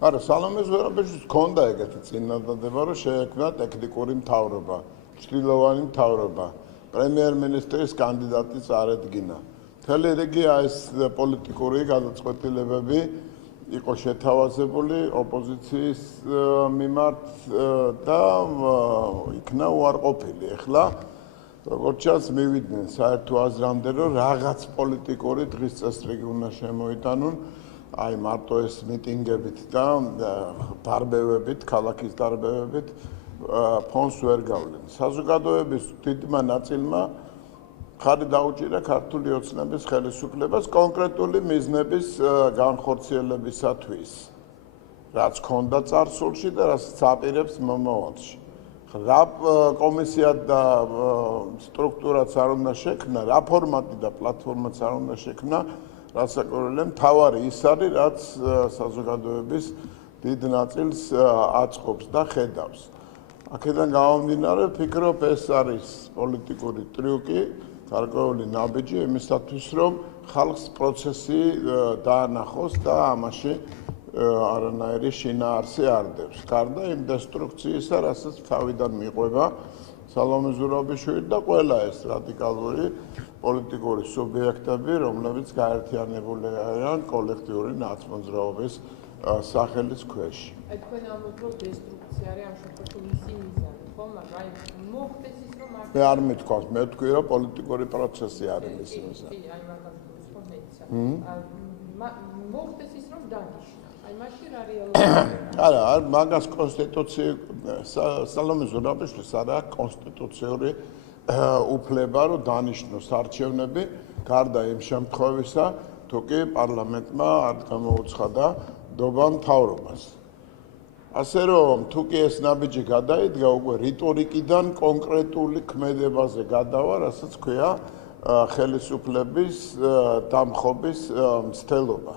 არა, სალომე ზურაბიშვილს ჰქონდა ეგეთი წინადადება, რომ შეექმნა ტექნიკური მთავრობა, ჩრდილოვანი მთავრობა, პრემიერ-მინისტრის კანდიდატი წარედგინა. მთელი რიგი ეს პოლიტიკური გადაწყვეტილებები იყო შეთავაზებული ოპოზიციის მიმართ და იქნა უარყოფილი. ეხლა როგორც ჩანს, მივიდნენ საერთო აზრამდე, რომ რაღაც პოლიტიკური დღის წესრიგი უნდა შემოიტანონ, აი მარტო ეს მიტინგებით და დარბევებით, ქალაქის დარბევებით ფონს ვერ გავლენ. საზოგადოების დიდმა ნაწილმა ხარი დაუჭირა ქართული ოცნების ხელისუფლებას კონკრეტული მიზნების განხორციელებისათვის, რაც ჰქონდა წარსულში და რასაც აპირებს მომავალში. რა კომისია და სტრუქტურაც არ უნდა შექმნა, რა ფორმატი და პლატფორმაც არ უნდა შექმნა, რასაკვირველია, მთავარი ის არის, რაც საზოგადოების დიდ ნაწილს აწყობს და ხედავს. აქედან გამომდინარე, ვფიქრობ, ეს არის პოლიტიკური ტრიუკი, გარკვეული ნაბიჯი იმისათვის, რომ ხალხს პროცესი დაანახოს და ამაში არანაირი შინაარსი არ დევს. გარდა იმ დესტრუქციისა, რასაც თავიდან მიყვება სალომე ზურაბიშვილი და ყველა ეს რადიკალური პოლიტიკური სუბიექტები, რომლებიც გაერთიანებული არიან კოლექტიური ნაცმოძრაობის სახელის ქვეშ. აი თქვენ ამბობთ, რომ დესტრუქცია არის ამ შემთხვევაში მისი მიზანი, ხო? მაგრამ აი მოხდეს ის, რომ მე არ მithქვამს, მე ვთქვი, რომ პოლიტიკური პროცესი არის მისი მიზანი. კი, აი მაგას გულისხმობ მეცა. მოხდეს ის, რომ დანიშნა. აი მაშინ რა რეალურია? არა, მაგას კონსტიტუცია სალომე ზურაბიშვილს არა კონსტიტუციური უფლება, რომ დანიშნოს არჩევნები, გარდა იმ შემთხვევისა, თუ კი პარლამენტმა არ გამოუცხადა დობა მთავრობას. ასე რომ, თუ კი ეს ნაბიჯი გადაიდგა, უკვე რიტორიკიდან კონკრეტული ქმედებაზე გადავა, რასაც ქვია ხელისუფლების დამხობის მცდელობა.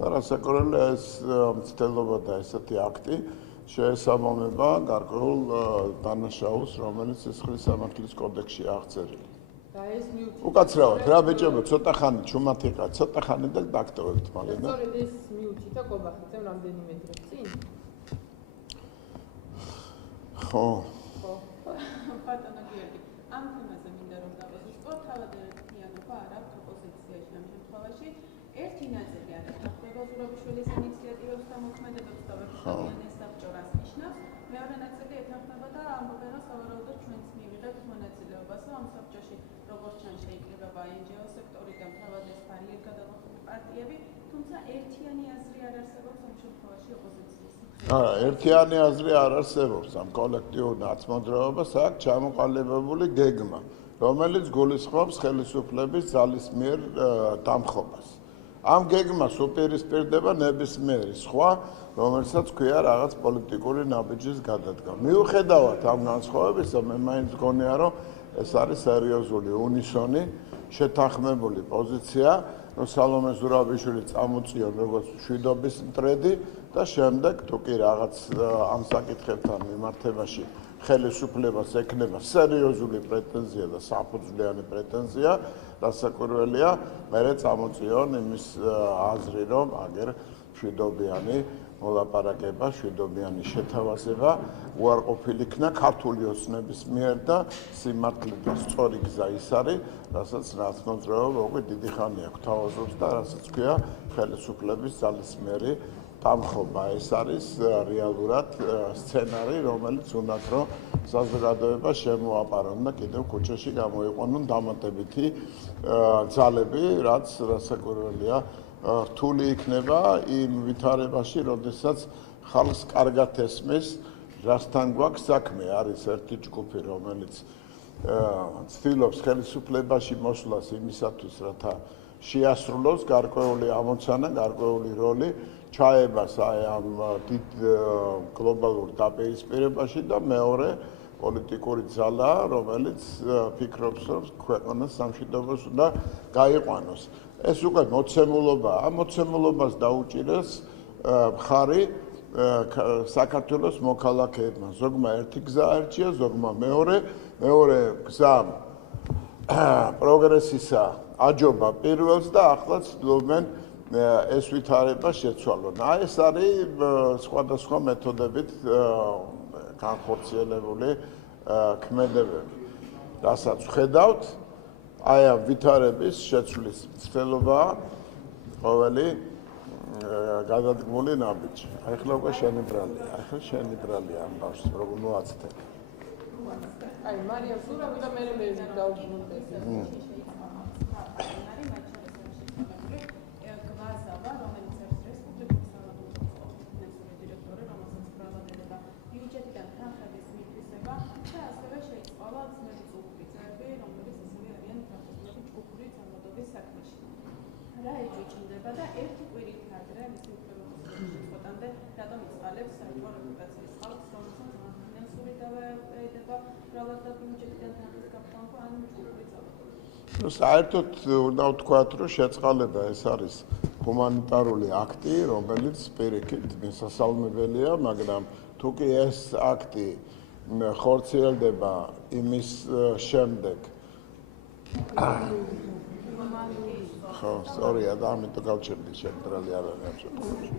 და რასაკვირველია, ეს მცდელობა და ესეთი აქტი შეესაბამება გარკვეულ დანაშაულს, რომელიც სისხლის სამართლის კოდექსში აღწერილი. და ეს მიუწვდომია. უკაცრავად, რა ბიჭებო, ცოტა ხანი ჩუმად იყა, ცოტა ხანი და დაგტოვებთ მალე და. სწორედ ეს მიუწვდა კობახიძემ რამდენიმე დღე წინ. ხო. ხო. ბატონო გიორგი, ამ თემაზე მინდა რომ დავასრულო, თავად ერთიანობა არ აქვს ოპოზიციაში ამ შემთხვევაში. ერთი ნაწილი არის ხდება ზურაბიშვილის ინიციატივებს და მოქმედებებს და ვერტიკალიანეს საბჭორას ნიშნავს. მეორე ნაწილი ეთანხმება და ამბობენ, რომ სავარაუდოდ ჩვენც მივიღებთ მონაწილეობას ამ საბჭოში, როგორც ჩანს შეიძლება NGO სექტორი და თავად ეს ბარიერ გადამახული პარტიები, თუმცა ერთიანი აზრი არ არსებობს ამ შემთხვევაში ოპოზიციის. არა, ერთიანი აზრი არ არსებობს ამ კოლექტიურ ნაცმოძრაობას, აქ ჩამოყალიბებული გეგმა, რომელიც გულისხმობს ხელისუფლების ძალის მიერ დამხობას. ამ გეგმას უპირისპირდება ნებისმიერი სხვა, რომელსაც ქვია რაღაც პოლიტიკური ნაბიჯის გადადგმა. მიუხედავად ამ განსხვავებისა, მე მაინც მგონია, რომ ეს არის სერიოზული უნისონი შეთანხმებული პოზიცია, რომ სალომე ზურაბიშვილი წამოწიონ როგორც მშვიდობის მტრედი და შემდეგ თუ კი რაღაც ამ საკითხებთან მიმართებაში ხელისუფლებას ექნება სერიოზული პრეტენზია და საფუძვლიანი პრეტენზია, რასაკვირველია, მერე წამოწიონ იმის აზრი, რომ აგერ მშვიდობიანი მოლაპარაკება, მშვიდობიანი შეთავაზება უარყოფილი იქნა ქართული ოცნების მიერ და სიმართლე და სწორი გზა ის არის, რასაც ნაცმოძრაობა უკვე დიდი ხანია გვთავაზობს და რასაც ქვია ხელისუფლების ძალისმიერი დამხობა. ეს არის რეალურად სცენარი, რომელიც უნდათ რომ საზოგადოება შემოაპარონ და კიდევ ქუჩაში გამოიყვანონ დამატებითი ძალები, რაც რასაკვირველია რთული იქნება იმ ვითარებაში, როდესაც ხალხს კარგად ესმის, რასთან გვაქვს საქმე. არის ერთი ჯგუფი, რომელიც ცდილობს ხელისუფლებაში მოსვლას იმისათვის, რათა შეასრულოს გარკვეული ამოცანა, გარკვეული როლი, ჩაებას აი ამ დიდ გლობალურ დაპირისპირებაში და მეორე პოლიტიკური ძალა, რომელიც ფიქრობს, რომ ქვეყანას სამშვიდობოს უნდა გაიყვანოს. ეს უკვე მოცემულობაა. ამ მოცემულობას დაუჭირეს მხარი საქართველოს მოქალაქეებმა. ზოგმა ერთი გზა არჩია, ზოგმა მეორე გზა პროგრესისა აჯობა პირველს და ახლა ცდილობენ ეს ვითარება შეცვალონ. ეს არის სხვადასხვა მეთოდებით განხორციელებული ქმედებები. რასაც ხედავთ, აი ამ ვითარების შეცვლის მცდელობა ყოველი გადადგმული ნაბიჯი. აი ხლა უკვე შენიბრალია. ახლა შენიბრალია ამ ბავშვს როგორ მოაცდებ. აი მარიამ სულავი და მე დავუბრუნდეს. რა ეჭვიჭდება და ერთი კვირით ადრე მისი უფლებამოსილების შეწყვეტამდე რატომ იწყალებს საერთო რეპუტაციის ხალხს, რომელსაც ფინანსური დაავადება მრავლად და ბიუჯეტიდან თანხის გაფრთხილება ან ჯგუფური ძალადობა. საერთოდ უნდა ვთქვათ, რომ შეწყალება ეს არის ჰუმანიტარული აქტი, რომელიც პირიქით მისასალმებელია, მაგრამ თუ კი ეს აქტი ხორციელდება იმის შემდეგ ხო, სწორია და ამიტომ გავჩერდი შემდგრალი არ არის ამ შემთხვევაში.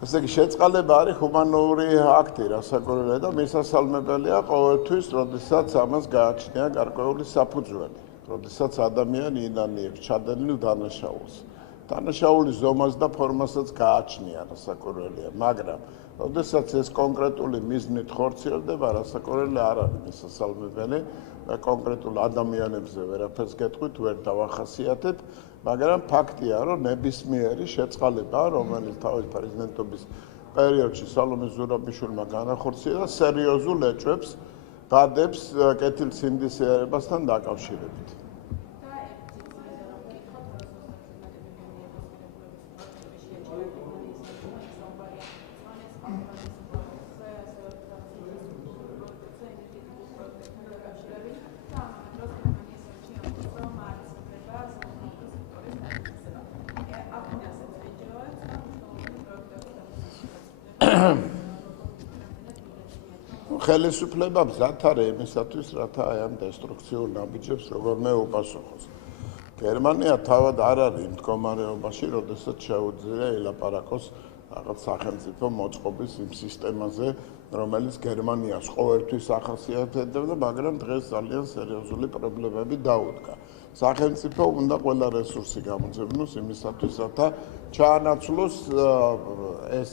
ესე იგი შეწყალება არის ჰუმანური აქტი, რასაკვირველია და მისასალმებელია ყოველთვის, როდესაც ამას გააჩნია გარკვეული საფუძველი, როდესაც ადამიანი ინანიებს ჩადენილ დანაშაულს. დანაშაულის ზომას და ფორმასაც გააჩნია, რასაკვირველია, მაგრამ როდესაც ეს კონკრეტული მიზნით ხორციელდება, რასაკვირველია არ არის მისასალმებელი. კონკრეტულ ადამიანებზე ვერაფერს გეტყვით, ვერ დავახასიათებ, მაგრამ ფაქტია, რომ ნებისმიერი შეწყალება, რომელიც თავის პრეზიდენტობის პერიოდში სალომე ზურაბიშვილმა განახორციელა, სერიოზულ ეჭვებს გადებს კეთილსინდისიერებასთან დაკავშირებით. ხელისუფლება მზად არის იმისათვის, რათა აი ამ დესტრუქციულ ნაბიჯებს როგორმე უპასუხოს. გერმანია თავად არ არის იმ მდგომარეობაში, როდესაც შეუძლია ელაპარაკოს რაღაც სახელმწიფო მოწყობის იმ სისტემაზე, რომელიც გერმანიას ყოველთვის ახასიათებდა, მაგრამ დღეს ძალიან სერიოზული პრობლემები დაუდგა. სახელმწიფო უნდა ყველა რესურსი გამოძებნოს იმისათვის, რათა ჩაანაცვლოს ეს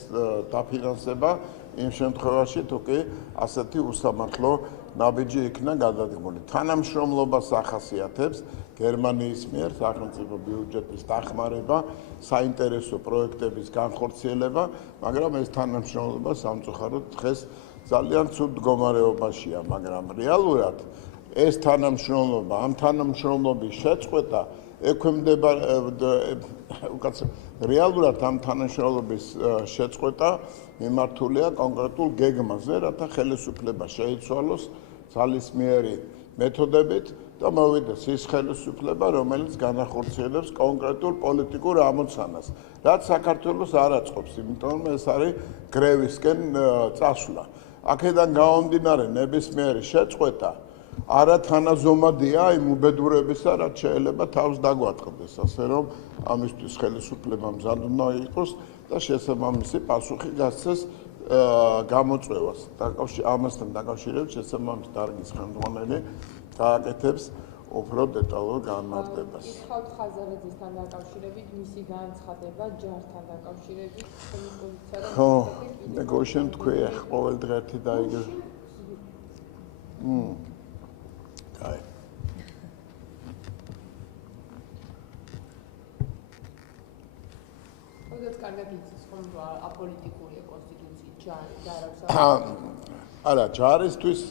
დაფინანსება იმ შემთხვევაში, თუ კი ასეთი უსამართლო ნაბიჯი იქნა გადადგმული. თანამშრომლობას ახასიათებს გერმანიის მიერ სახელმწიფო ბიუჯეტის დახმარება, საინტერესო პროექტების განხორციელება, მაგრამ ეს თანამშრომლობა სამწუხაროდ დღეს ძალიან ცუდ მდგომარეობაშია, მაგრამ რეალურად ეს თანამშრომლობა, ამ თანამშრომლობის შეწყვეტა რეალურად ამ თანამშრომლობის შეწყვეტა მიმართულია კონკრეტულ გეგმაზე, რათა ხელისუფლება შეიცვალოს ძალისმიერი მეთოდებით და მოვიდეს ის ხელისუფლება, რომელიც განახორციელებს კონკრეტულ პოლიტიკურ ამოცანას, რაც საქართველოს არ აწყობს, იმიტომ რომ ეს არის გრევისკენ წასვლა. აქედან გამომდინარე ნებისმიერი შეწყვეტა არათანაზომადია იმ უბედურებისა, რაც შეიძლება თავს დაგვატყდეს, ასე რომ ამისთვის ხელისუფლება მზად უნდა იყოს და შესაბამისი პასუხი გასცეს გამოწვევას. ამასთან დაკავშირებით შესაბამის დარგის ხელმძღვანელი გააკეთებს უფრო დეტალურ განმარტებას. იხავთ ხაზარაძესთან დაკავშირებით, მისი განცხადება ჯართან დაკავშირებით, ხელის პოზიცია და ხო, მეგოშენ თქვი ახ ყოველ დღე ერთი დაიგე. აი. როგორც კარგად იცის ხომ აპოლიტიკურია კონსტიტუციის ჯარი და არა, ჯარისთვის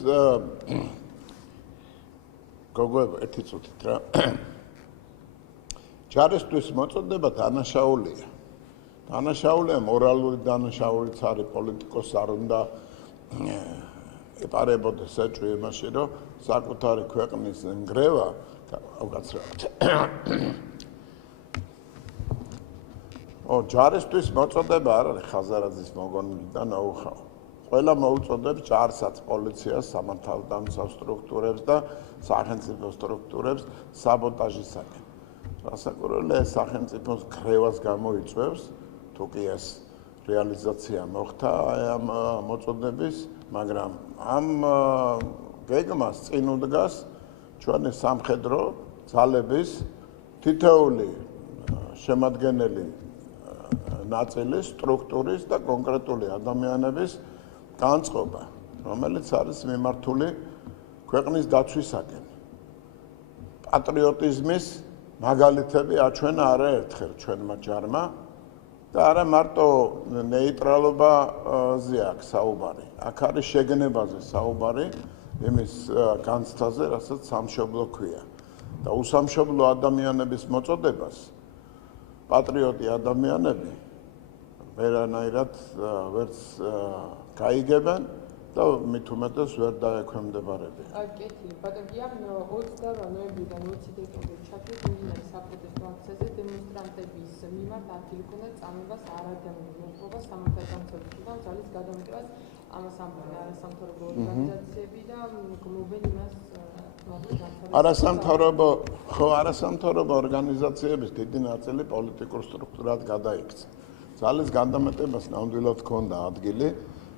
გოგოებო, ერთი წუთით რა. ჯარისთვის მოწოდება დანაშაულია. დანაშაულია, მორალური დანაშაულიც არის, პოლიტიკოსს არ უნდა ეპარებოდეს ეჭვი იმაში, რომ საკუთარი ქვეყნის ნგრევა უკაცრავად. ჯარისთვის მოწოდება არ არის ხაზარაძის მოგონილი და ნოუ-ჰაუ. ყველა მოუწოდებს ჯარსაც, პოლიციას, სამართალდამცავ სტრუქტურებს და სახელმწიფო სტრუქტურებს საბოტაჟისაკენ. რასაკვირველია ეს სახელმწიფოს ქრევას გამოიწვევს, თუ კი ეს რეალიზაცია მოხდა ამ მოწოდების, მაგრამ ამ გეგმას წინ უდგას ჩვენი სამხედრო ძალების თითოეული შემადგენელი ნაწილის, სტრუქტურის და კონკრეტული ადამიანების განწყობა, რომელიც არის მიმართული ქვეყნის დაცვისაკენ. პატრიოტიზმის მაგალითები აჩვენა არაერთხელ ჩვენმა ჯარმა და არა მარტო ნეიტრალობაზე აქვს საუბარი, აქ არის შეგნებაზე საუბარი იმის განცდაზე, რასაც სამშობლო ქვია. და უსამშობლო ადამიანების მოწოდებას პატრიოტი ადამიანები ვერანაირად ვერც გაიგებენ და მით უმეტეს ვერ დაექვემდებარებიან. კეთილი, ბატონია 28 ნოემბრიდან 20 დეკემბრის ჩათვლით მიმდინარე საპროტესტო აქციაზე დემონსტრანტების მიმართ ადგილი ჰქონდა წამებას არადამონი მოთხოვა სამართალდამცავებისგან ძალის გადამეტევას ამას ამბობენ არასამთავრობო ორგანიზაციები და გლობენ იმას არასამთავრობო ორგანიზაციების დიდი ნაწილი პოლიტიკურ სტრუქტურად გადაიქცა. ძალის გადამეტებას ნამდვილად ჰქონდა ადგილი,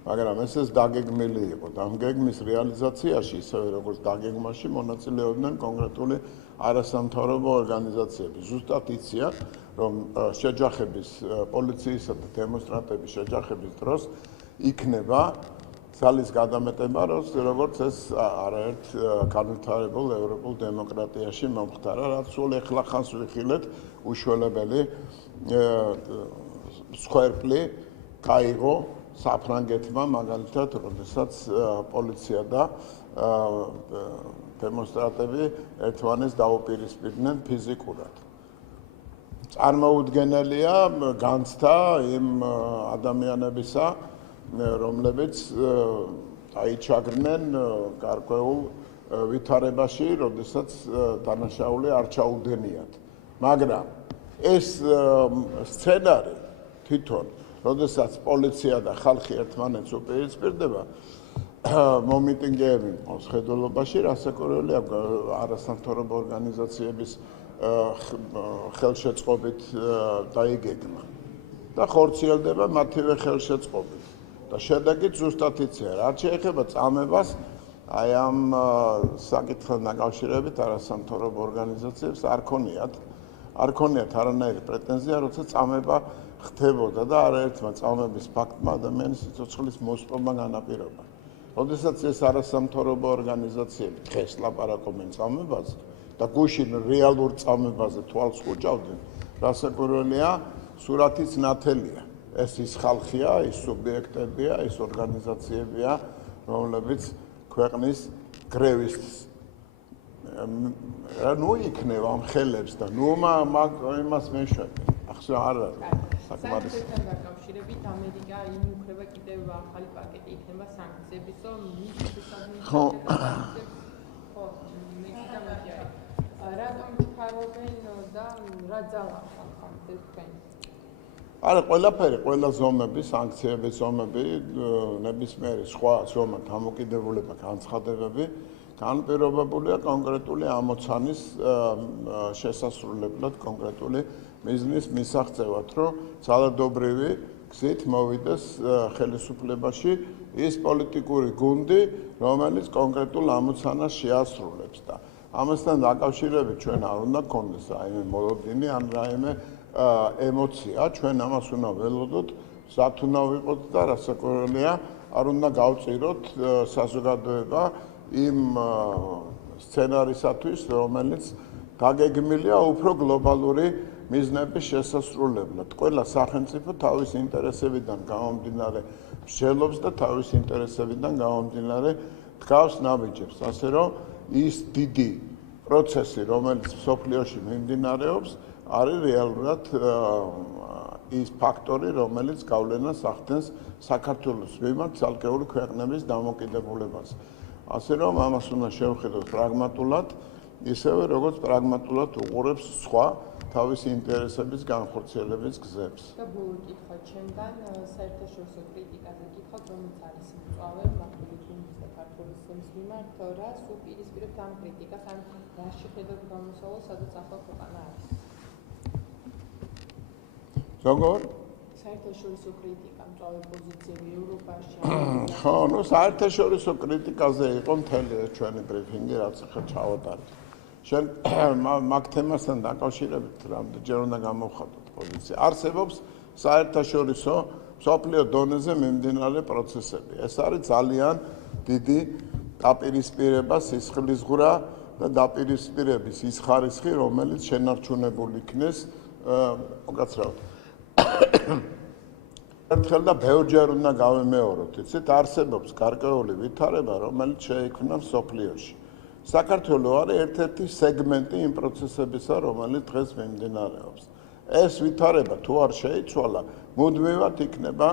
მაგრამ ეს დაგეგმილი იყო. ამ გეგმის რეალიზაციაში, ისევე როგორც დაგეგმაში, მონაწილეობდნენ კონკრეტული არასამთავრობო ორგანიზაციები. ზუსტად იციან, რომ შეჯახების პოლიციისა და დემონსტრანტების შეჯახების დროს იქნება ძალის გადამეტება, როგორც ეს არაერთ განვითარებულ ევროპულ დემოკრატიაში მომხდარა, რაც სულ ეხლახანს ვიხილეთ უშველებელი მსხვერპლი გაიღო საფრანგეთმა მაგალითად, როდესაც პოლიცია და დემონსტრანტები ერთმანეთს დაუპირისპირდნენ ფიზიკურად. წარმოუდგენელია განცდა იმ ადამიანებისა, რომლებიც დაიჩაგრნენ გარკვეულ ვითარებაში, როდესაც დანაშაული არ ჩაუდენიათ. მაგრამ ეს სცენარი თვითონ, როდესაც პოლიცია და ხალხი ერთმანეთს უპირისპირდება, მომიტინგეები მხედველობაში, რასაკვირველია არასამთავრობო ორგანიზაციების ხელშეწყობით დაიგეგმა და ხორციელდება მათივე ხელშეწყობით. და შედეგით ზუსტად იციან, რაც შეეხება წამებას, აი ამ საკითხთან დაკავშირებით არასამთავრობო ორგანიზაციებს არ ქონიათ არანაირი პრეტენზია, როცა წამება ხდებოდა და არაერთმა წამების ფაქტმა ადამიანის სიცოცხლის მოსპობა განაპირობა. როდესაც ეს არასამთავრობო ორგანიზაციები დღეს ლაპარაკობენ წამებაზე და გუშინ რეალურ წამებაზე თვალს ხუჭავდნენ, რასაკვირველია, სურათიც ნათელია. ეს ის ხალხია, ის სუბიექტებია, ის ორგანიზაციებია, რომლებიც ქვეყნის გრევის ნუ იქნება ამ ხელებს და ნუ იმას მეშვები. ახლა არ არის საკმარისი. საერთოდ დაკავშირებით ამერიკა იმუქრება კიდევ ახალი პაკეტი იქნება სანქციების, რომ მის რატომ ჩქარობენ და რა ძალა ახალ თქვენ? არა, ყველაფერი, ყველა ზომები, სანქციების ზომები, ნებისმიერი სხვა ზომა დამოკიდებულება, განცხადებები განპირობებულია კონკრეტული ამოცანის შესასრულებლად, კონკრეტული მიზნის მისაღწევად, რომ ძალადობრივი გზით მოვიდეს ხელისუფლებაში ის პოლიტიკური გუნდი, რომელიც კონკრეტულ ამოცანას შეასრულებს და ამასთან დაკავშირებით ჩვენ არ უნდა გქონდეს რაიმე მოლოდინი ან რაიმე ემოცია, ჩვენ ამას უნდა ველოდოთ, სად უნდა ვიყოთ და რასაკვირველია, არ უნდა გავწიროთ საზოგადოება იმ სცენარისათვის, რომელიც დაგეგმილია უფრო გლობალური მიზნების შესასრულებლად. ყველა სახელმწიფო თავის ინტერესებიდან გამომდინარე მსჯელობს და თავის ინტერესებიდან გამომდინარე დგავს ნაბიჯებს, ასე რომ ის დიდი პროცესი, რომელიც მსოფლიოში მიმდინარეობს, არის რეალურად ის ფაქტორი, რომელიც გავლენას ახდენს საქართველოს მიმართ ცალკეული ქვეყნების დამოკიდებულებას. ასე რომ ამას უნდა შევხედოთ პრაგმატულად, ისევე როგორც პრაგმატულად უყურებს სხვა თავისი ინტერესების განხორციელების გზებს. და ბოლო კითხვა ჩემგან საერთაშორისო კრიტიკაზე გითხოთ, რომელიც არის მწვავე მართული თუნდის და ქართული სემის მიმართ, რას უპირისპირებთ ამ კრიტიკას, ან რა შეხედოთ გამოსავალს, სადაც ახლა ქვეყანა არის? როგორ? საერთაშორისო კრიტიკა, მწვავე პოზიციები ევროპაში. ხო, ну საერთაშორისო კრიტიკაზე იყო მთელი ჩვენი ბრიფინგი, რაც ახლა ჩავატარეთ. შენ მაგ თემასთან დაკავშირებით რამდენჯერ უნდა გამოვხატოთ პოზიცია. არსებობს საერთაშორისო მსოფლიო დონეზე მიმდინარე პროცესები. ეს არის ძალიან დიდი დაპირისპირება, სისხლისღვრა და დაპირისპირების ის ხარისხი, რომელიც შენარჩუნებული იქნეს უკაცრავად. ერთხელ და ბევრჯერ უნდა გავიმეოროთ, იცით, არსებობს გარკვეული ვითარება, რომელიც შეიქმნა მსოფლიოში. საქართველო არის ერთ-ერთი სეგმენტი იმ პროცესებისა, რომელიც დღეს მიმდინარეობს. ეს ვითარება თუ არ შეიცვალა, მუდმივად იქნება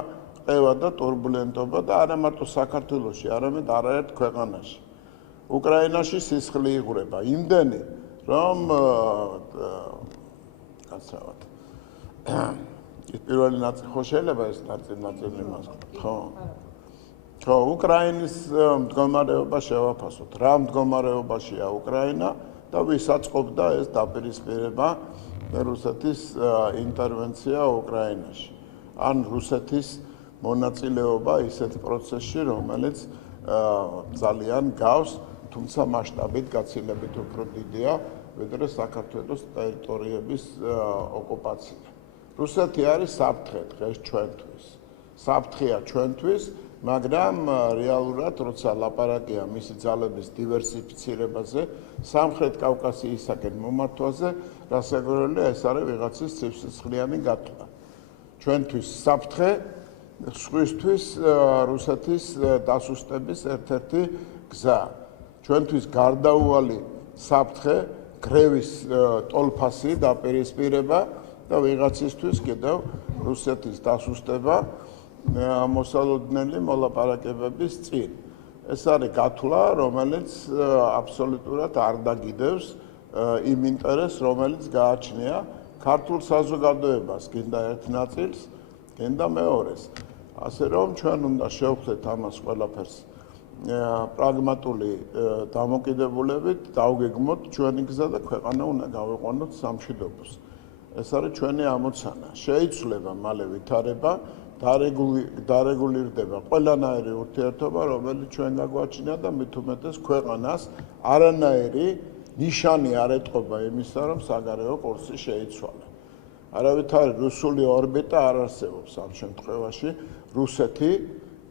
ყევა და турბულენტობა და არა მარტო საქართველოში, არამედ არაერთ ქვეყანაში. უკრაინაში სისხლი იღვრება იმდენი, რომ გასავთ. ის პირველი ნაწილი ხო შეიძლება ეს ნაწილი მას ხო? ხო, უკრაინის მდგომარეობა შევაფასოთ. რა მდგომარეობაშია უკრაინა და ვისაც ყოფდა ეს დაპირისპირება რუსეთის ინტერვენცია უკრაინაში. ან რუსეთის მონაწილეობა ისეთ პროცესში, რომელიც ძალიან გავს, თუმცა მასშტაბით გაცილებით უფრო დიდია, ვიდრე საქართველოს ტერიტორიების ოკუპაცია. რუსეთი არის საფრთხე დღეს ჩვენთვის. საფრთხეა ჩვენთვის, მაგრამ რეალურად როცა ლაპარაკია მისი ძალების დივერსიფიცირებაზე, სამხრეთ კავკასიისაკენ მომართვაზე, რასაკვირველია ეს არის ვიღაცის ცივსისხლიანი გათვლა. ჩვენთვის საფრთხე, სხვისთვის რუსეთის დასუსტების ერთ-ერთი გზა. ჩვენთვის გარდაუვალი საფრთხე, გრევის ტოლფასი დაპირისპირება და ვიღაცისთვის კიდევ რუსეთის დასუსტება მოსალოდნელი მოლაპარაკებების წინ. ეს არის გათვლა, რომელიც აბსოლუტურად არ დაგიდევს იმ ინტერესს, რომელიც გააჩნია ქართულ საზოგადოებას, გინდა ერთ ნაწილს, გინდა მეორეს. ასე რომ ჩვენ უნდა შევხვდეთ ამას ყველაფერს პრაგმატული დამოკიდებულებით, დავგეგმოთ ჩვენი გზა და ქვეყანა უნდა გავიყვანოთ სამშვიდობოს. ეს არის ჩვენი ამოცანა. შეიცვლება მალე ვითარება, დარეგულირდება ყველანაირი ურთიერთობა, რომელიც ჩვენ გაგვაჩნია და მით უმეტეს ქვეყანას არანაირი ნიშანი არ ეტყობა იმისა, რომ საგარეო კურსი შეიცვალა. არავითარი რუსული ორბიტა არ არსებობს ამ შემთხვევაში. რუსეთი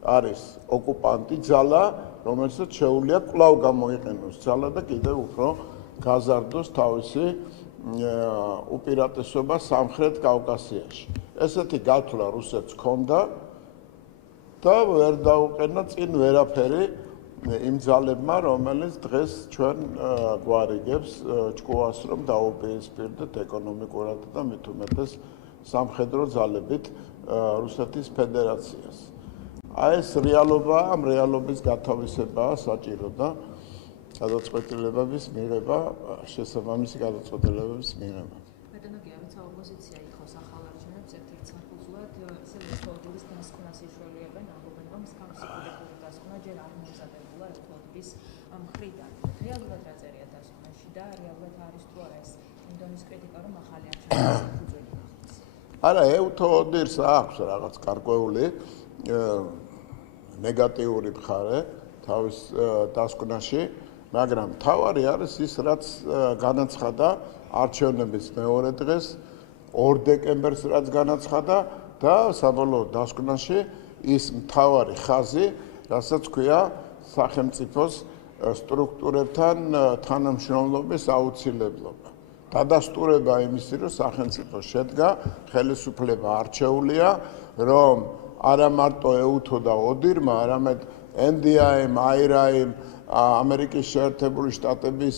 არის ოკუპანტი ძალა, რომელსაც შეუძლია კვლავ გამოიყენოს ძალა და კიდევ უფრო გაზარდოს თავისი უპირატესობა სამხრეთ კავკასიაში. ესეთი გათვლა რუსეთს ჰქონდა და ვერ დაუყენა წინ ვერაფერი იმ ძალებმა, რომელიც დღეს ჩვენ გვარიგებს ჭკუას, რომ დაუპირისპირდეთ ეკონომიკურად და მით უმეტეს სამხედრო ძალებით რუსეთის ფედერაციას. აი ეს რეალობაა, ამ რეალობის გათავისებაა საჭირო და გადაწყვეტილებების მიღება, შესაბამისი გადაწყვეტილებების მიღება. ბატონო გიამეც ოპოზიცია იხოს ახალ არჩევნებს ერთ-ერთ საფუძვლად, ესე უთხოვდის დასკვნას იშველებენ, ამბობენ, რომ მსგავსი პოლიტიკური დასკვნა ჯერ არ მომზადებულა უთხოვდის მხრიდან. რეალურად რა წერია დასკვნაში და რეალურად არის თუ არა ეს იმ დონის კრიტიკა, რომ ახალი არჩევნების საფუძველი გახდეს? არა, უთხოვდირს აქვს რაღაც გარკვეული ნეგატიური მხარე თავის დასკვნაში, მაგრამ თავარი არის ის, რაც განაცხადა არჩევნების მეორე დღეს, 2 დეკემბერს რაც განაცხადა და საბოლოო დასკვნაში ის მთავარი ხაზი, რასაც ქვია სახელმწიფოს სტრუქტურებთან თანამშრომლობის აუცილებლობა. დადასტურება იმისი, რომ სახელმწიფო შედგა, ხელისუფლება არჩეულია, რომ არა მარტო ეუთო და ოდირმა, არამედ NDI-მ, IRA-მ, ამერიკის შეერთებული შტატების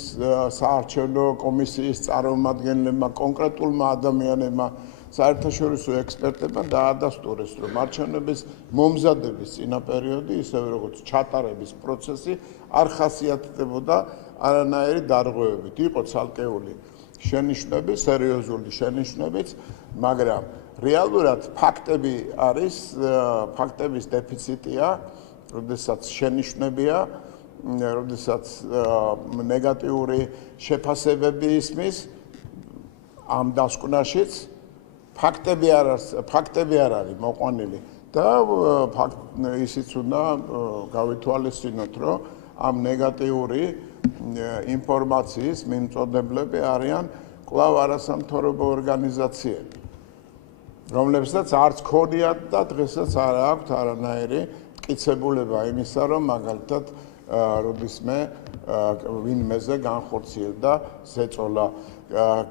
საარჩევნო კომისიის წარმომადგენლებმა, კონკრეტულმა ადამიანებმა, საერთაშორისო ექსპერტებმა დაადასტურეს, რომ არჩევნების მომზადების წინა პერიოდი, ისევე როგორც ჩატარების პროცესი, არ ხასიათდებოდა არანაირი დარღვევებით. იყო ცალკეული შენიშვნები, სერიოზული შენიშვნებიც, მაგრამ რეალურად ფაქტები არის, ფაქტების დეფიციტია, როდესაც შენიშვნებია, როდესაც ნეგატიური შეფასებები ისმის ამ დასკვნაშიც ფაქტები არ არის მოყვანილი და ისიც უნდა გავითვალისწინოთ, რომ ამ ნეგატიური ინფორმაციის მიმწოდებლები არიან კვლავ არასამთავრობო ორგანიზაციები, რომლებსაც არც ქონიათ და დღესაც არ აქვთ არანაირი მტკიცებულება იმისა, რომ მაგალითად როდისმე ვინმეზე განხორციელდა ზეწოლა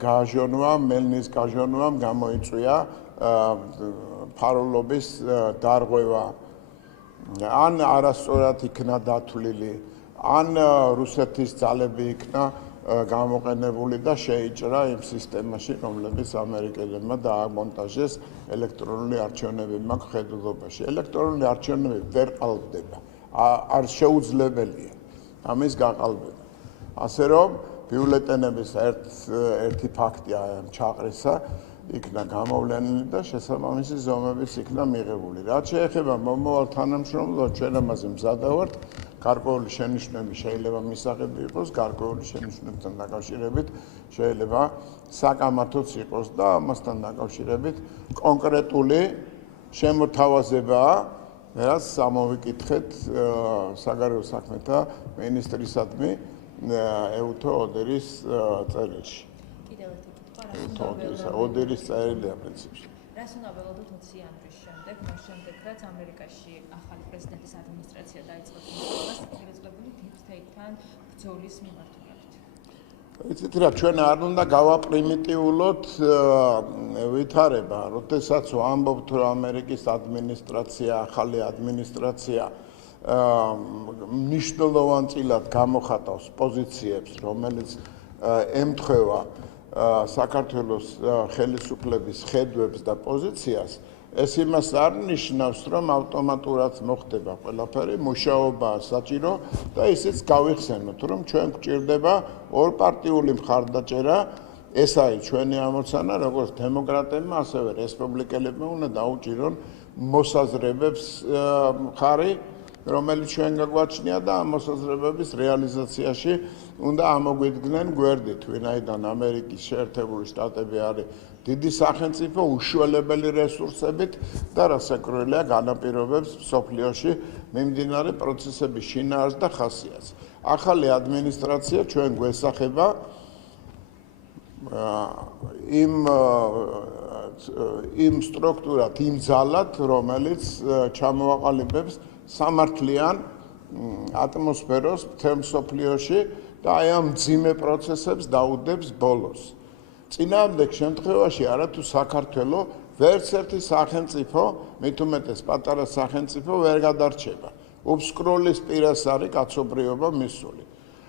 გააჟონვა, მელნის გაჟონვამ გამოიწვია ფარულობის დარღვევა, ან არასწორად იქნა დათვლილი, ან რუსეთის ძალები იქნა გამოყენებული და შეიჭრა იმ სისტემაში, რომლებიც ამერიკელებმა დაამონტაჟეს ელექტრონული არჩევნები მაქვს ხედულობაში. ელექტრონული არჩევნები ვერ ყალბდება, არ შეუძლებელია ამის გაყალბება. ასე რომ ბიულეტენების ერთი ფაქტი ჩაყრისა იქნა გამოვლენილი და შესაბამისი ზომებიც იქნა მიღებული. რაც შეეხება მომავალ თანამშრომლობას, ჩვენ ამაზე მზადა ვართ. გარკვეული შენიშვნები შეიძლება მისაღები იყოს, გარკვეული შენიშვნებთან დაკავშირებით შეიძლება საკამათოც იყოს და ამასთან დაკავშირებით კონკრეტული შემოთავაზებაა, რაც ამოვიკითხეთ საგარეო საქმეთა მინისტრისადმი ეუთო ოდერის წერილში. კიდევ ერთი კითხვა, ოდერის წერილია პრინციპში. რას უნდა ველოდოთ 20 იანვრის შემდეგ, მას შემდეგ, რაც ამერიკაში ახალი პრეზიდენტის ადმინისტრაცია დაიწყებს მუშაობას ხელისუფლებული deep state-თან ბრძოლის მიმართულებით? იცით რა, ჩვენ არ უნდა გავაპრიმიტიულოთ ვითარება, როდესაც ვამბობთ, რომ ამერიკის ადმინისტრაცია, ახალი ადმინისტრაცია მნიშვნელოვანწილად გამოხატავს პოზიციებს, რომელიც ემთხვევა საქართველოს ხელისუფლების ხედვებს და პოზიციას, ეს იმას არ ნიშნავს, რომ ავტომატურად მოხდება ყველაფერი, მუშაობა საჭირო და ისიც გავიხსენოთ, რომ ჩვენ გვჭირდება ორპარტიული მხარდაჭერა, ეს არის ჩვენი ამოცანა, როგორც დემოკრატებმა, ასევე რესპუბლიკელებმა უნდა დაუჭირონ მოსაზრებებს მხარი, რომელიც ჩვენ გაგვაჩნია და ამ მოსაზრებების რეალიზაციაში უნდა ამოგვიდგნენ გვერდით, ვინაიდან ამერიკის შეერთებული შტატები არის დიდი სახელმწიფო, უშუალებელი რესურსებით და რასაკვირველია განაპირობებს მსოფლიოში მიმდინარე პროცესების შინაარსს და ხასიათს. ახალი ადმინისტრაცია ჩვენ გვესახება იმ სტრუქტურად, იმ ძალად, რომელიც ჩამოაყალიბებს სამართლიან ატმოსფეროს მთელ მსოფლიოში და აი ამ მძიმე პროცესებს დაუდებს ბოლოს. წინააღმდეგ შემთხვევაში არათუ საქართველოს ვერც ერთი სახელმწიფო, მით უმეტეს პატარა სახელმწიფო ვერ გადარჩება. უბსკროლის პირას არის კაცობრიობა მისული.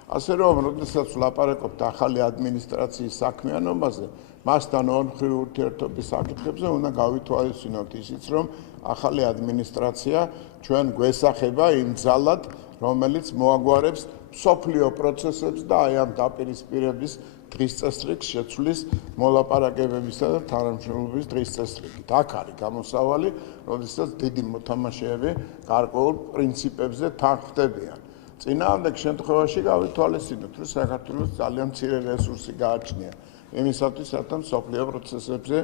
ასე რომ, როდესაც ვლაპარაკობთ ახალი ადმინისტრაციის საქმიანობაზე, მასთან ორმხრივი ურთიერთობის საკითხებზე უნდა გავითვალისწინოთ ისიც, რომ ახალი ადმინისტრაცია ჩვენ გვესახება იმ ძალად, რომელიც მოაგვარებს მსოფლიო პროცესებს და აი ამ დაპირისპირების დღის წესრიგს შეცვლის მოლაპარაკებებისა და თანამშრომლობის დღის წესრიგით. აქ არის გამოსავალი, როდესაც დიდი მოთამაშეები გარკვეულ პრინციპებზე თან ხვდებიან. წინააღმდეგ შემთხვევაში გავითვალისწინოთ, რომ საქართველოს ძალიან მცირე რესურსი გააჩნია იმისათვის, რათა მსოფლიო პროცესებზე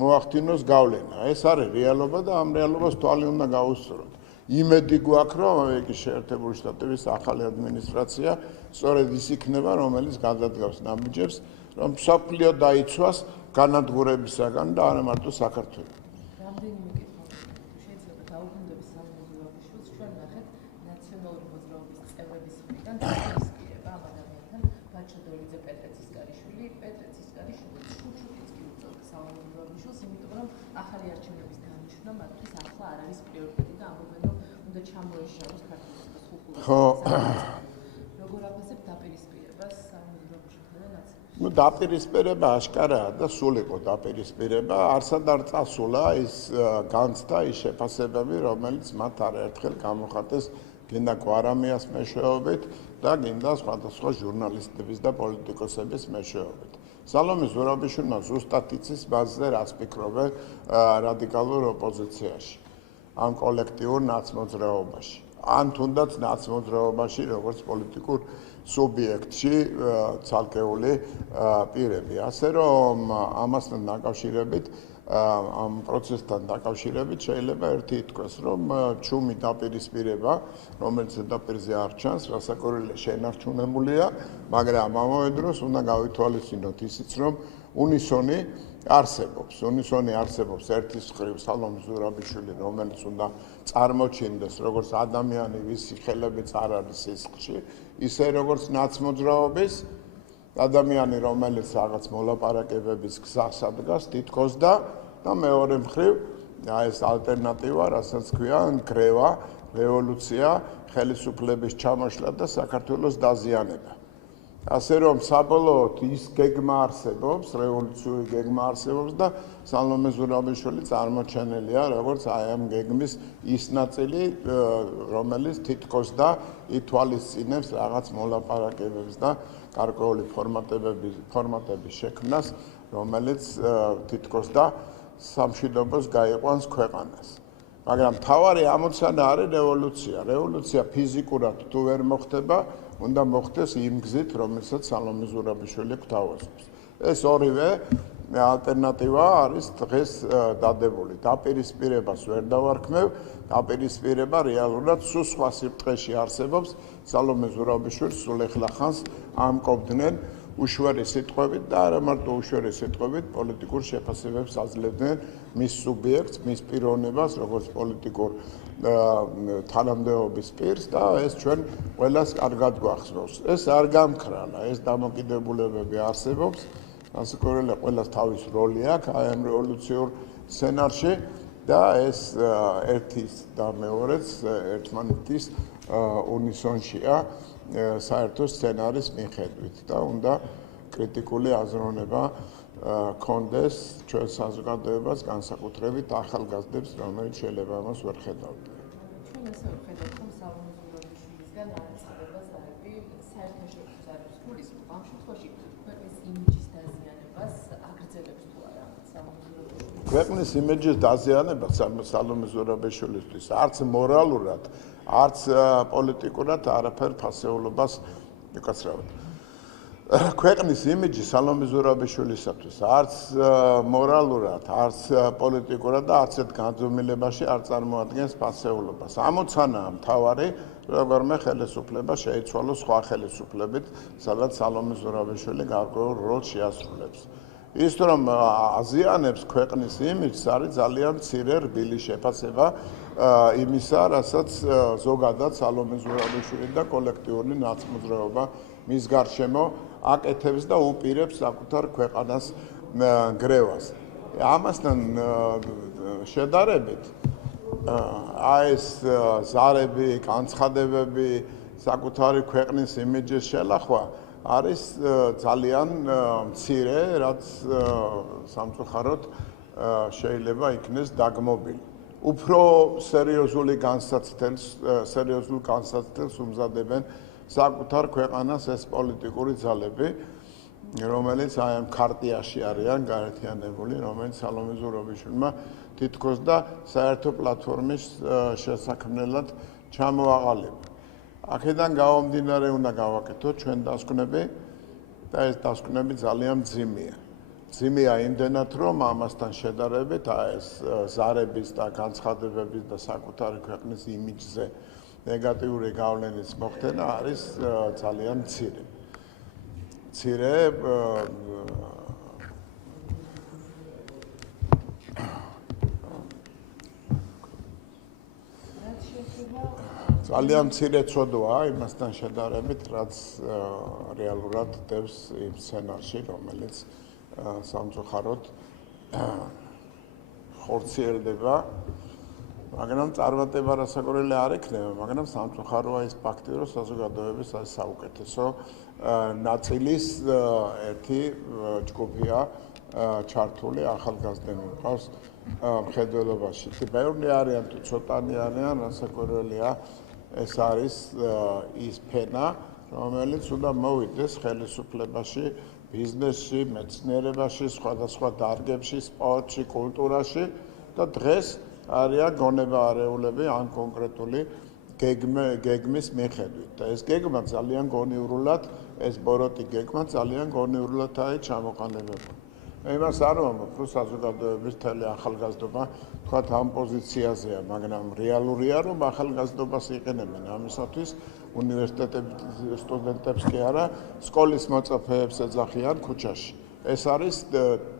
მოახდინოს გავლენა. ეს არის რეალობა და ამ რეალობას თვალი უნდა გაუსწროთ. იმედი გვაქვს, რომ ამერიკის შეერთებული შტატების ახალი ადმინისტრაცია სწორედ ის იქნება, რომელიც გადადგავს ნაბიჯებს, რომ მსოფლიო დაიცვას განადგურებისაგან და არა მარტო საქართველოს. რამდენიმე კითხვა შეიძლება დაუბრუნდების სამეზობლოშიც ჩვენ ნახეთ ნაციონალური მოძრაობის წევრების მხრიდან დაპირისპირება ამ ადამიანთან ბაჩადოლიძე პეტრე ცისკარიშვილი შუშუკიც კი უწევდა სამეზობლოშიც, იმიტომ რომ ახალი არჩევნების დანიშნა მათთვის ახლა არ არის პრიორიტეტი და ამბობენ რომ უნდა ჩამოეშალოს საქართველოს ხუხულა. როგორ აფასებ დაპირისპირებას სამეზობლოშითა და ნაციონალურ? Ну, დაპირისპირება აშკარაა და სულ იყო დაპირისპირება, არსად არ წასულა ის განცდა, ის შეფასებები, რომელიც მათ არაერთხელ გამოხატეს გინდა გვარამიას მეშვეობით და გინდა სხვადასხვა ჟურნალისტების და პოლიტიკოსების მეშვეობით. სალომე ზურაბიშვილმა ზუსტად იცის ბაზზე რაც ფიქრობენ რადიკალურ ოპოზიციაში, ამ კოლექტიურ ნაცმოძრაობაში, ან თუნდაც ნაცმოძრაობაში, როგორც პოლიტიკურ სუბიექტში ცალკეული პირები. ასე რომ ამასთან დაკავშირებით ამ პროცესთან დაკავშირებით შეიძლება ერთი ითქვას, რომ ჩუმი დაპირისპირება, რომელიც ზედაპირზე არ ჩანს, რასაკვირველია შენარჩუნებულია, მაგრამ ამავე დროს უნდა გავითვალისწინოთ ისიც, რომ უნისონი არსებობს. უნისონი არსებობს ერთის მხრივ სალომე ზურაბიშვილი, რომელიც უნდა წარმოჩინდეს როგორც ადამიანი, ვისი ხელებიც არ არის სისხლში, ისე როგორც ნაცმოძრაობის ადამიანი, რომელიც რაღაც მოლაპარაკებების გზას ადგას, თითქოს და მეორე მხრივ ეს ალტერნატივა, რასაც ქვია გრევა, რევოლუცია, ხელისუფლების ჩამოშლა და საქართველოს დაზიანება. ასე რომ საბოლოოდ ის გეგმა არსებობს, რევოლუციური გეგმა არსებობს და სალომე ზურაბიშვილი წარმოჩენილია როგორც აი ამ გეგმის ის ნაწილი, რომელიც თითქოს და ითვალისწინებს რაღაც მოლაპარაკებებს და გარკვეული ფორმატების შექმნას, რომელიც თითქოს და სამშვიდობოს გაიყვანს ქვეყანას. მაგრამ მთავარი ამოცანა არის რევოლუცია. რევოლუცია ფიზიკურად თუ ვერ მოხდება, უნდა მოხდეს იმ გზით, რომელსაც სალომე ზურაბიშვილი გვთავაზობს. ეს ორივე ალტერნატივა არის დღეს დადებული. დაპირისპირებას ვერ დავარქმევ, დაპირისპირება რეალურად სულ სხვა სიბრტყეში არსებობს. სალომე ზურაბიშვილს სულ ეხლა ხანს ამკობდნენ უშვერი სიტყვებით და არა მარტო უშვერი სიტყვებით, პოლიტიკურ შეფასებებს აძლევდნენ მის სუბიექტს, მის პიროვნებას, როგორც პოლიტიკურ თანამდებობის პირს და ეს ჩვენ ყველას კარგად გვახსოვს. ეს არ გამქრალა, ეს დამოკიდებულებები არსებობს. რასაკვირველია, ყველას თავის როლი აქვს აი ამ რევოლუციურ სცენარში და ეს ერთის და მეორეც ერთმანეთის უნისონშია საერთო სცენარის მიხედვით და უნდა კრიტიკული აზროვნება კონდეს ჩვენ საზოგადოებას, განსაკუთრებით ახალგაზრდებს, რომელიც შეიძლება ამას ვერ ხედავდნენ. ჩვენ ესე ვხედავთ, რომ სალომე ზურაბიშვილისგან არაცხადებას არები საერთაშორისო არის გულისხმობ. ამ შემთხვევაში ქვეყნის იმიჯის დაზიანებას აგრძელებს თუ არა სალომე ზურაბიშვილი? ქვეყნის იმიჯის დაზიანება სალომე ზურაბიშვილისთვის არც მორალურად, არც პოლიტიკურად არაფერ ფასეულობას იკაცრავდა. ქვეყნის იმიჯი სალომე ზურაბიშვილისათვის არც მორალურად, არც პოლიტიკურად და არც ერთ განზომილებაში არ წარმოადგენს ფასეულობას. ამოცანაა მთავარი, როგორმე ხელისუფლება შეიცვალოს სხვა ხელისუფლებით, სადაც სალომე ზურაბიშვილი გარკვეულ როლს შეასრულებს. ის რომ აზიანებს ქვეყნის იმიჯს არის ძალიან მცირე რბილი შეფასება იმისა, რასაც ზოგადად სალომე ზურაბიშვილი და კოლექტიური ნაცმოძრაობა მის გარშემო აკეთებს და უპირებს საკუთარ ქვეყანას გრევას. ამასთან შედარებით აი ეს ზარები, განცხადებები, საკუთარი ქვეყნის იმიჯის შელახვა არის ძალიან მცირე, რაც სამწუხაროდ შეიძლება იქნეს დაგმობილი. უფრო სერიოზულ განსაცდელს უმზადებენ საკუთარ ქვეყანას ეს პოლიტიკური ძალები, რომელიც აი ამ ქარტიაში არიან გაერთიანებული, რომელიც სალომე ზურაბიშვილმა თითქოს და საერთო პლატფორმის შესაქმნელად ჩამოაყალიბა. აქედან გამომდინარე უნდა გავაკეთოთ ჩვენ დასკვნები და ეს დასკვნები ძალიან მძიმეა. მძიმეა იმდენად, რომ ამასთან შედარებით ეს ზარების და განცხადებების და საკუთარი ქვეყნის იმიჯზე ნეგატიური გავლენის მოხდენა არის ძალიან მცირე. ძალიან მცირე ცოდვაა იმასთან შედარებით, რაც რეალურად დევს იმ სცენარში, რომელიც სამწუხაროდ ხორციელდება, მაგრამ წარმატება რასაკვირველი არ იქნება, მაგრამ სამწუხაროა ის ფაქტი, რომ საზოგადოების ეს საუკეთესო ნაწილის ერთი ჯგუფია ჩართული ახალგაზრდები მყავს მხედველობაში. ბევრი არიან თუ ცოტანი არიან, რასაკვირველია ეს არის ის ფენა, რომელიც უნდა მოვიდეს ხელისუფლებაში, ბიზნესში, მეცნიერებაში, სხვადასხვა დარგებში, სპორტში, კულტურაში და დღეს არიან გონება არეულები ამ კონკრეტული გეგმის მიხედვით. და ეს გეგმა ძალიან გონივრულად, ეს ბოროტი გეგმა ძალიან გონივრულად არის ჩამოყალიბებული. იმას არ ვამბობ, რომ საზოგადოების მთელი ახალგაზრდობა თქვათ ამ პოზიციაზეა, მაგრამ რეალურია, რომ ახალგაზრდობას იყენებენ ამისათვის უნივერსიტეტების სტუდენტებს კი არა, სკოლის მოწაფეებს ეძახიან ქუჩაში. ეს არის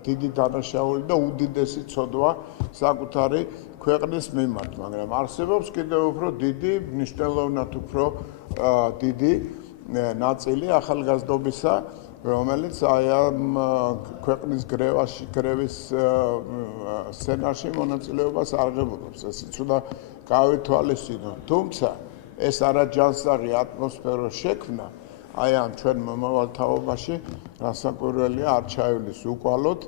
დიდი დანაშაული და უდიდესი ცოდვა საკუთარი ქვეყნის მიმართ, მაგრამ არსებობს კიდევ უფრო დიდი, მნიშვნელოვნად უფრო დიდი ნაწილი ახალგაზრდობისა, რომელიც აი ამ ქვეყნის გრევის სცენარში მონაწილეობას არ ღებულობს. ესიც უნდა გავითვალისწინოთ. თუმცა ეს არაჯანსაღი ატმოსფერო შექმნა აი ამ ჩვენ მომავალ თაობაში რასაკვირველია არ ჩაივლის უკვალოდ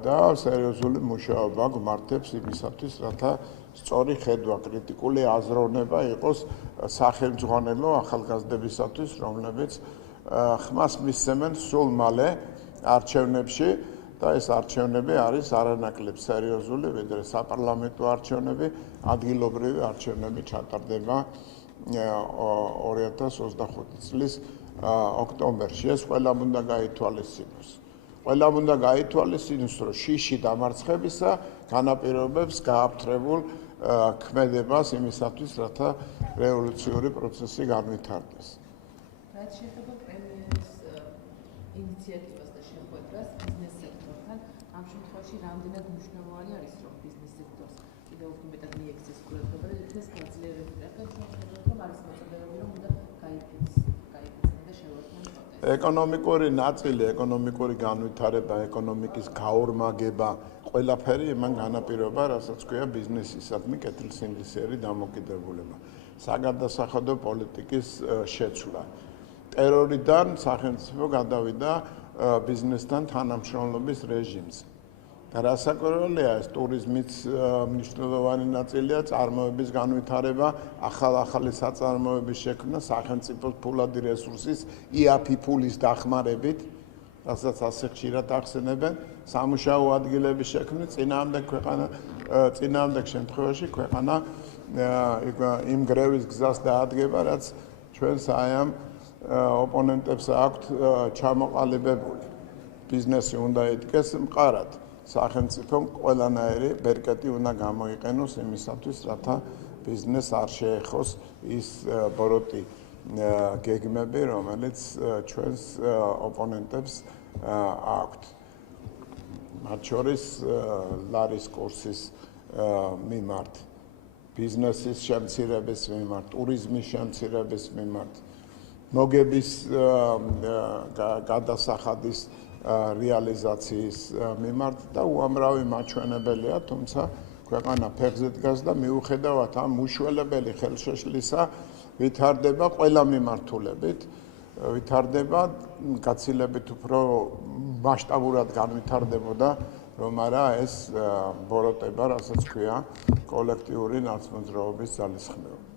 და სერიოზული მუშაობა გმართებს იმისათვის, რათა სწორი ხედვა, კრიტიკული აზროვნება იყოს სახელმძღვანელო ახალგაზრდებისათვის, რომლებიც ხმას მისცემენ სულ მალე არჩევნებში და ეს არჩევნები არის არანაკლებ სერიოზული, ვიდრე საპარლამენტო არჩევნები, ადგილობრივი არჩევნები ჩატარდება 2025 წლის ოქტომბერში. ეს ყველამ უნდა გაითვალისწინოს. ყველამ უნდა გაითვალისწინოს, რომ შიში დამარცხებისა განაპირობებს გააფთრებულ ქმედებას იმისათვის, რათა რევოლუციური პროცესი განვითარდეს. რაც შეეხება პრემიერის ინიციატივას და შეხვედრას ბიზნეს სექტორთან, ამ შემთხვევაში რამდენად მნიშვნელოვანი არის, რომ ბიზნეს სექტორს კიდევ უფრო მეტად მიექცეს ყურადღება და ეს გაძლიერებული რადგან შეხედავთ, რომ არის მოწოდებები, რომ უნდა გაიფიცნენ და შევარდნან პროტესტს. ეკონომიკური ნაწილი, ეკონომიკური განვითარება, ეკონომიკის გაორმაგება, ყველაფერი იმან განაპირობა, რასაც ქვია ბიზნესისადმი კეთილსინდისიერი დამოკიდებულება. საგადასახადო პოლიტიკის შეცვლა. ტერორიდან სახელმწიფო გადავიდა ბიზნესთან თანამშრომლობის რეჟიმზე. და რასაკვირველია, ეს ტურიზმის მნიშვნელოვანი ნაწილია, წარმოების განვითარება, ახალი საწარმოების შექმნა, სახელმწიფოს ფულადი რესურსის IAP ფულის დახმარებით, რასაც ასე ხშირად ახსენებენ, სამუშაო ადგილების შექმნა, წინააღმდეგ შემთხვევაში ქვეყანა იმ გრევის გზას დაადგება, რაც ჩვენს აი ამ ოპონენტებს აქვთ ჩამოყალიბებული. ბიზნესი უნდა იდგეს მყარად. სახელმწიფომ ყველანაირი ბერკეტი უნდა გამოიყენოს იმისათვის, რათა ბიზნესს არ შეეხოს ის ბოროტი გეგმები, რომელიც ჩვენს ოპონენტებს აქვთ. მათ შორის ლარის კურსის მიმართ, ბიზნესის შემცირების მიმართ, ტურიზმის შემცირების მიმართ, მოგების გადასახადის რეალიზაციის მიმართ და უამრავი მაჩვენებელია, თუმცა ქვეყანა ფეხზე დგას და მიუხედავად ამ უშველებელი ხელშეშლისა ვითარდება ყველა მიმართულებით, ვითარდება გაცილებით უფრო მასშტაბურად განვითარდებოდა, რომ არა ეს ბოროტება, რასაც ქვია კოლექტიური ნაცნობრაობის ძალისხმევა.